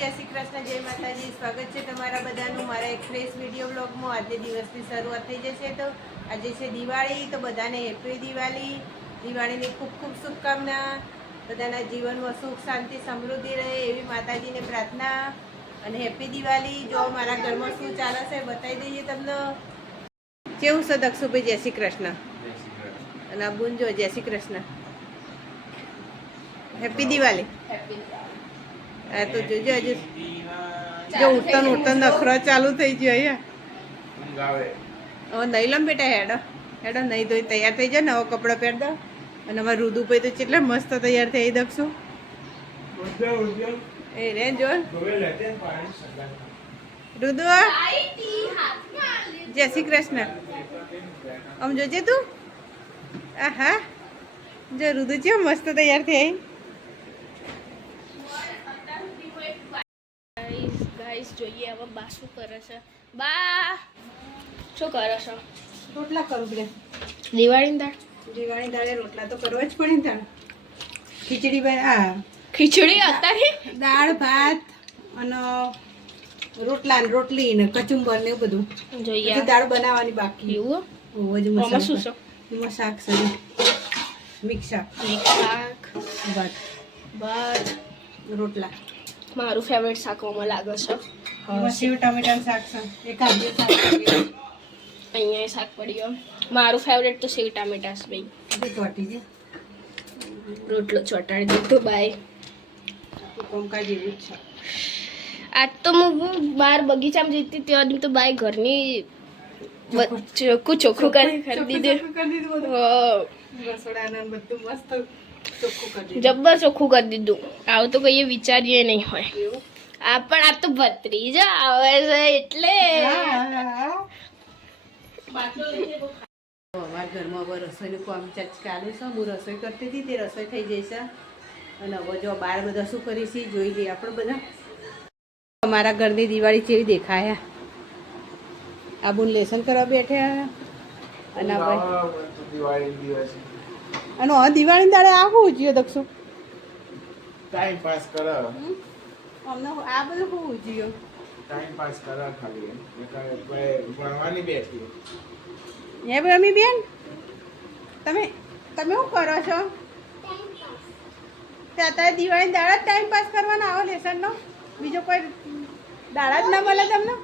જય શ્રી કૃષ્ણ, જય માતાજી. સ્વાગત છે તમારા બધાનું મારા એક ફ્રેશ વિડીયો બ્લોગમાં. આજે દિવસની શરૂઆત થઈ જશે. તો આજે છે દિવાળી, તો બધાને હેપી દિવાળી. દિવાળીની ખૂબ ખૂબ શુભકામના. બધાના જીવનમાં સુખ શાંતિ સમૃદ્ધિ રહે એવી માતાજીને પ્રાર્થના. અને હેપી દિવાળી. જો મારા ઘરમાં શું ચાલે છે બતાવી દઈએ તમને. કેવું છે દક્ષુભાઈ? જય શ્રી કૃષ્ણ. અને આ બુન જો જય શ્રી કૃષ્ણ. હેપી દિવાળી. હા તો જોજો હજુ જો ઉઠતા નખરો ચાલુ થઈ ગયો અહીંયા. હવે નહીં લમ બેટા, હેડો હેડો નહીં ધોઈ તૈયાર થઈ જાય. નવો કપડો પહેર દો. અને અમારે રુદુભાઈ તો કેટલા મસ્ત તૈયાર થઈ દક્ષું. એ રે જો રુદુ જય શ્રી કૃષ્ણ. આમ જોજે તું. આહા જો રુદુ છે મસ્ત તૈયાર થઈ. ગાઈસ જોઈએ હવે બા શું કરે છે. બા શું કરે છે? રોટલા કરું કે દિવાળીની દાળ. દિવાળી દાળે રોટલા તો કરવા જ પડે ને તાણ. ખીચડી આ ખીચડી અત્યારે દાળ ભાત અને રોટલા ને રોટલી ને કચુંબર ને એવું બધું જોઈએ. દાળ બનાવવાની બાકી. એવું બહુ જ આમાં શું છે? એમાં શાક છે મિક્સ શાક, શાક ભાત ભાત રોટલા. મારું ફેવરેટ શાક આમાં લાગે છે. એમાં સેવ ટામેટાનું શાક છે. એક આદુ શાક અહીંયા શાક પડ્યું. મારું ફેવરેટ તો સેવ ટામેટા છે ભાઈ. ચોટી છે રોટલો ચોટાડી દીધો બાય. કોમકાજ એવું જ છે. આજ તો હું બહાર બગીચામાં જતી ત્યાં તો બાય ઘરની ચોખ્ખું કરી દીધું. રસોડાનું બધું મસ્ત ચોખ્ખું કરી દીધું. જબ્બર ચોખ્ખું કરી દીધું. આવું તો કઈ વિચારીએ નહીં હોય. આ પણ આ તો ભત્રીજા આવે છે એટલે અમારા ઘરમાં હવે રસોઈનું કામ ચાલુ છે. હું રસોઈ કરતી હતી, તે રસોઈ થઈ જશે. અને હવે જો બાર બધા શું કરી છે જોઈ લઈએ આપણે બધા. અમારા ઘરની દિવાળી કેવી દેખાય. આ બુન લેસન કરવા બેઠ્યા. અને અને દિવાળી દાડે આવું ઉજ્યો દક્ષુ ટાઈમ પાસ કરો. અમને આ બધું બહુ ઉજ્યો. ટાઈમ પાસ કરો ખાલી. ભણવાની બેઠી. હે રમી બેન, તમે તમે શું કરો છો? અત્યારે દિવાળી દાડા જ ટાઈમ પાસ કરવાના આવો લેસનનો? બીજો કોઈ દાડા જ ના મળે તમને?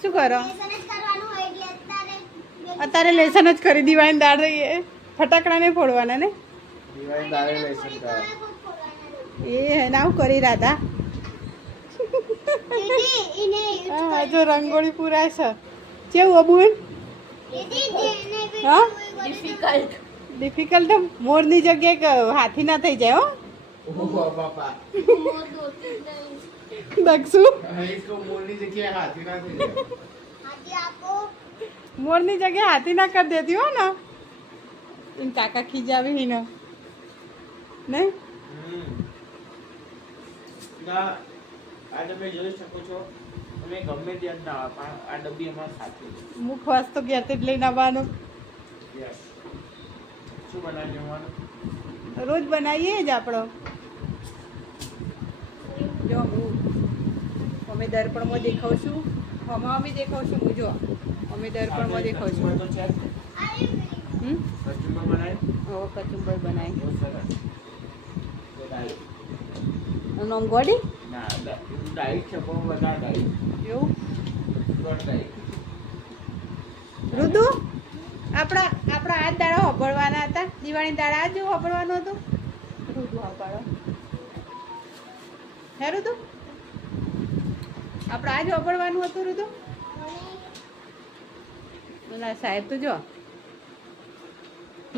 શું કરો? અત્યારે લેસન જ કરી. દિવાળી દાડ રહીએ ફટાકડા નહીં ફોડવાના ને? દિવાળી દાડે લેસન કરો. એ નાવ કરી રાધા. હા જો રંગોળી પૂરાય છે. કેવું અબુન? હા ડિફિકલ્ટ. મોરની જગ્યાએ હાથી ના થઈ જાય. હો ઓહો બાપા. દક્ષુ इसको मोरनी जगह हाथी ना થઈ જાય. મોરની જગ્યાએ હાથી ના કરી દેતી હો ને. એમ કાકા ખીજાવી હી ને નહીં. ના આ તમે જોઈ શકો છો. તમે ગમે ત્યાં ના પણ આ ડબ્બી અમારા સાથે છે. મુખવાસ તો ઘેરથી જ લઈને આવવાનું. યસ. શું બનાવી જમવાનું? રોજ બનાવીએ જ આપણો. જો હું અમે દર્પણમાં દેખાઉં છું. અમે દેખાઉં છું. હું જો અમે દર્પણમાં દેખાઉં છું. તો છે કચુંબર બનાવી. હવે કચુંબર બનાવી. બહુ સરસ. તો ડાઈ. નોંગોડી ના ડાઈ છે બહુ બધા ડાઈ. એવું ગોળ ડાઈ. રુદુ આપણા આ જ દાડા હોભળવાના હતા. દિવાળી દાડા આ જ હોભળવાનું હતું. રુદુ હોભળો હે રુદુ. આપણે આ જ હોભળવાનું હતું રુદુ. ના સાહેબ તો જો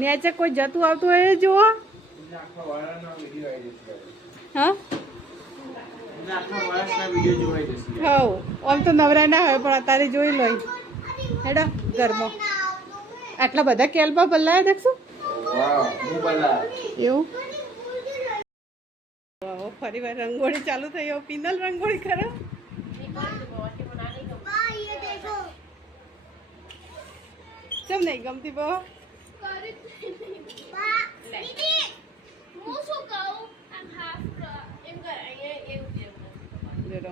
નેચે કોઈ જતું આવતું હોય જુઓ. આખા વાળાનો વિડિયો આવી જશે. હા આખા વાળાના વિડિયો જોવાઈ જશે. હવ આમ તો નવરા ના હોય પણ અત્યારે જોઈ લો. હેડો ઘરમાં આટલા બધા કેલ્બા બદલાયા દેખશું. વાહ હું બલા. એવું ફરી વાર રંગોળી ચાલુ થઈ. પિનલ રંગોળી કરો. કેમ નહીં ગમતી બહુ? દીદી હું શું કહું? આ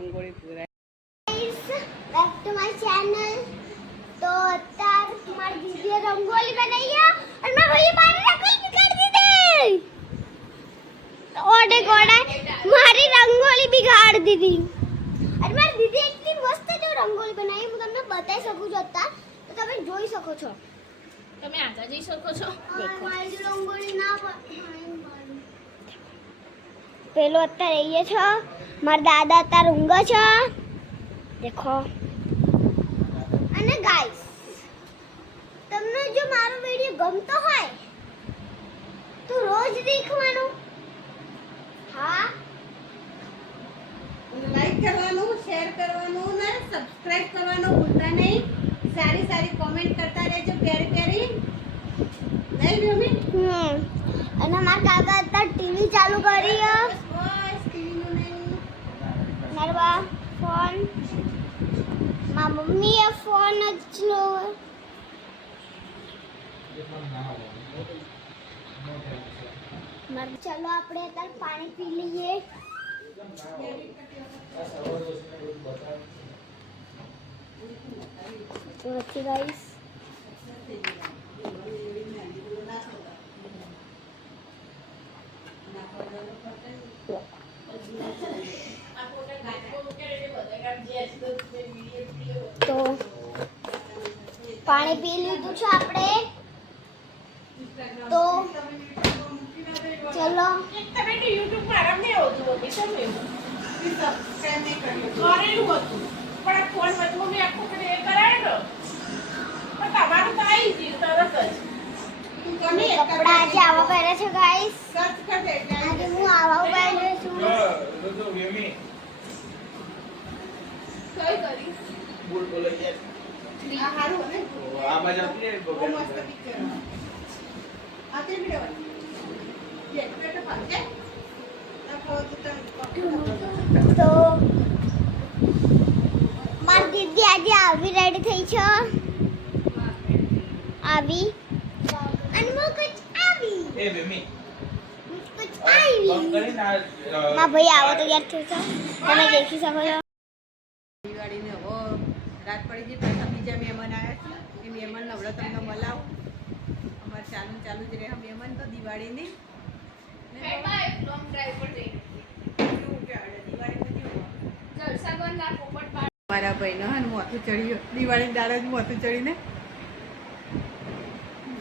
રંગોળી પૂરાય. Back to my channel. તો અત્યારે મારી દીદીએ રંગોલી બનાવી અને મારા ભાઈએ મારી રંગોલી બગાડી દીધી. ઓડે ગોડા મારી રંગોલી બગાડી દીધી. અને મારી દીદી એટલી મસ્ત જો રંગોલી બનાવી હું તમને બતાવી શકું છું અત્યારે તો તમે જોઈ શકો છો. તમે આગળ જઈ શકો છો. મારી રંગોલી ના પેલો અત્યારે એ છે મારા દાદા અત્યારે ઊંઘે છે દેખો. અને ગાઈસ તમને જો મારો વિડિયો ગમતો હોય તો રોજ દેખવાનો. હા લાઈક કરવાનું, શેર કરવાનું ને સબસ્ક્રાઇબ કરવાનું ભૂલતા નહીં. સારી સારી કોમેન્ટ કરતા રહેજો, પ્યારી પ્યારી. નહીં મમ્મી? અને મારા કાકા અત્યારે ટીવી ચાલુ કરી બસ ટીવીનું નહીં. મારા ફોન મારા મમ્મીએ ફોન જ લો. ચલો આપણે અત્યારે પાણી પી લઈએ. તો ગાઈસ તો પાણી પી લીધું છે આપણે. તો ચલો તમે યુટ્યુબ પર આરામ નહીં આવતું મમ્મી તમે સબસ્ક્રાઇબ નહીં કર્યું કરેલું હતું પણ આ ફોન વચમાં મેં આખું એ કરાયો ને પણ તમારું તો આવી ગયું તરત જ. કપડા આજે આવા પહેરે છે ગાઈસ. સર્ચ કર દે એટલે આજે હું આવા પહેરે છું. વેમી કઈ કરી બોલ બોલ યાર. આ હારું ને આ બાજુ આપને બહુ મસ્ત પિક્ચર આ તે વિડિયો જે પેટ પાછે આ ફોટો તો મારી દીદી આજે આવી રેડી થઈ છે. આવી અને હું કુછ આવી એ વેમી કુછ આવી. બંધ કરીને મારા ભાઈ આવો તો યાર થયો છે તમે દેખી શકો છો. દિવાળીને હવે રાત પડી ગઈ પાછા બીજા મહેમાન આવ્યા છે એ મહેમાન નવડો તમને બોલાવો. અમારે ચાલુ જ રહે મહેમાન તો દિવાળીની લોંગ ડ્રાઈવ પર જઈ દિવાળી બધી જલસા બંધ આ પોપટ પાડ. મારા ભાઈનો હા મોથું ચડ્યું દિવાળી દાડે જ મોથું ચડીને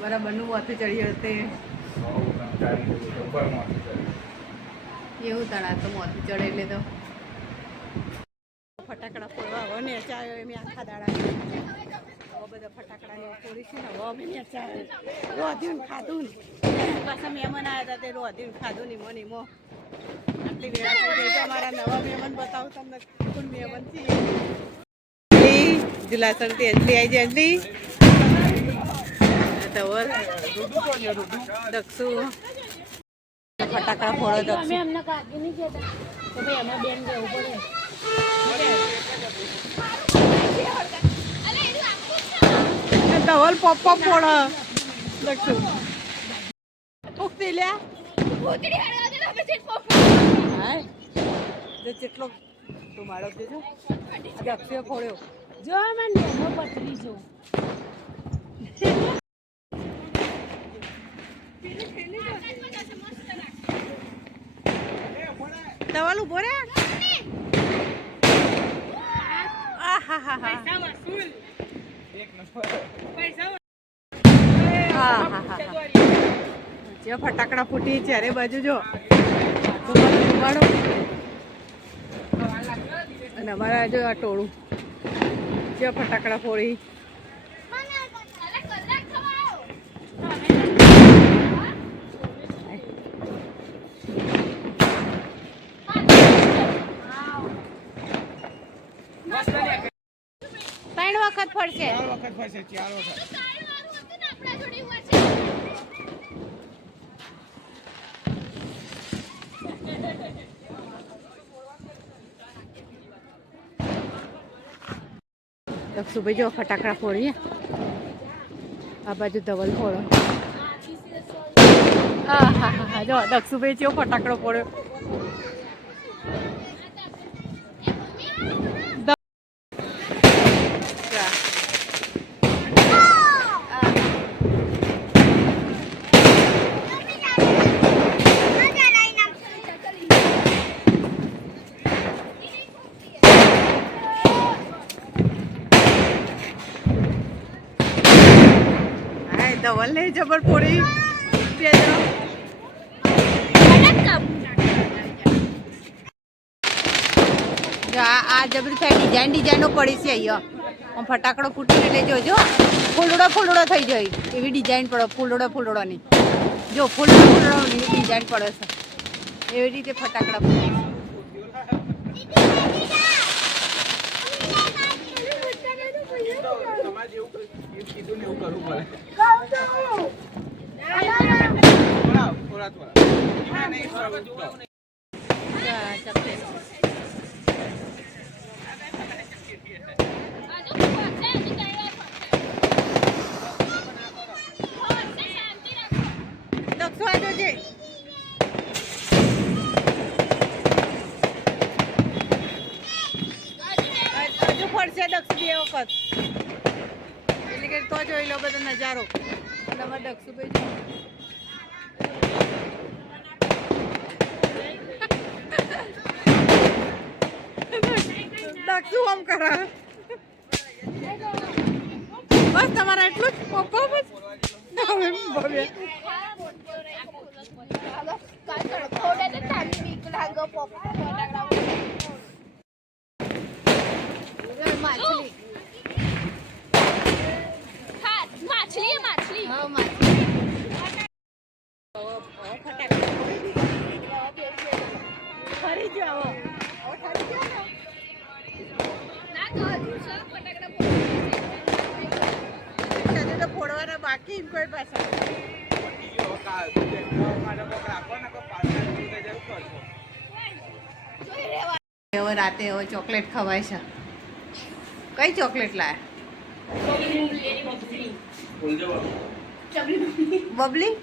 બરાબરનું મોથું ચડ્યું તે એવું તણા તો મોથું ચડે એટલે તો ફટાકડા ફોડવા હવે ને ચાયો એમ આખા દાડા હવે બધા ફટાકડા ને ફોડી છે ને હવે અમે ને ચાયો રોધ્યું ને ખાધું ને પાછા મહેમાન આવ્યા હતા તે રોધ્યું ને ખાધું ને મને મો આટલી વેળા થઈ ગઈ છે અમારા નવા મહેમાન બતાવું તમને કોણ મહેમાન છે. જુલાસણ થી અંજલી આવી જાય અંજલી ધવલ દક્ષુ ફટાકડા ફોડો દક્ષુ અમને કાકી નહીં કહેતા તો ભાઈ અમે બેન જવું પડે. ધવલ પોપ પોપ ફોડો દક્ષુ ઉકતી લ્યા ભૂતડી હળગાવજો તો પછી પોપ. હાય જે જેટલો તું માળો દેજો દક્ષુએ ફોડ્યો જો મને નેનો પતરી જો. ધવલ ઉભો રે આહાહાહા. આહાહાહા. જે ફટાકડા ફૂટી ચારે બાજુ જો ધુમાડો. અને અમારા જો આ ટોળું જે ફટાકડા ફોડી ત્રણ વખત ફરશે. 4 વખત ફરશે 4 વખત. દક્ષુભાઈ જો ફટાકડા ફોડીએ આ બાજુ ધવલ ફોડો. હા હા હા હા જો દક્ષુભાઈ જેવો ફટાકડો ફોડ્યો. જા. હા એ ધવલ ને જબર પોડી બે જણ. જો આ જબરી થાય ડિઝાઇનો પડી છે અહીંયા આમ ફટાકડો ફૂટીને એટલે જોજો ફૂલડો થઈ જાય એવી ડિઝાઇન પડે ફૂલડોની જો ફૂલડોની ડિઝાઇન પડે છે એવી રીતે ફટાકડા પડે છે. તમારે જેવું કીધું ને એવું કરવું પડે. થોડા જા, ચોકલેટ. દક્ષુ આ જોજે. હજુ પડશે દક્ષુ બે વખત એટલે કે તો જોઈ લો બધો નજારો તમારે દક્ષુ ભાઈ જો. દક્ષુ આમ કરા બસ તમારે એટલું જ પપ્પા બસ હવે ભવ્ય. માછલી માછલી હા માછલી ફરી જાઓ હજુ તો ફોડવાના બાકી કોઈ પાસે. હવે રાતે હવે ચોકલેટ ખવાય છે. કઈ ચોકલેટ લાયા બબલી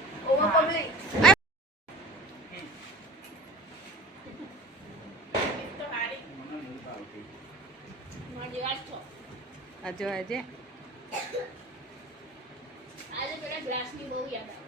આજે આજે પેલા ગ્લાસની બહુ યાદ આવે.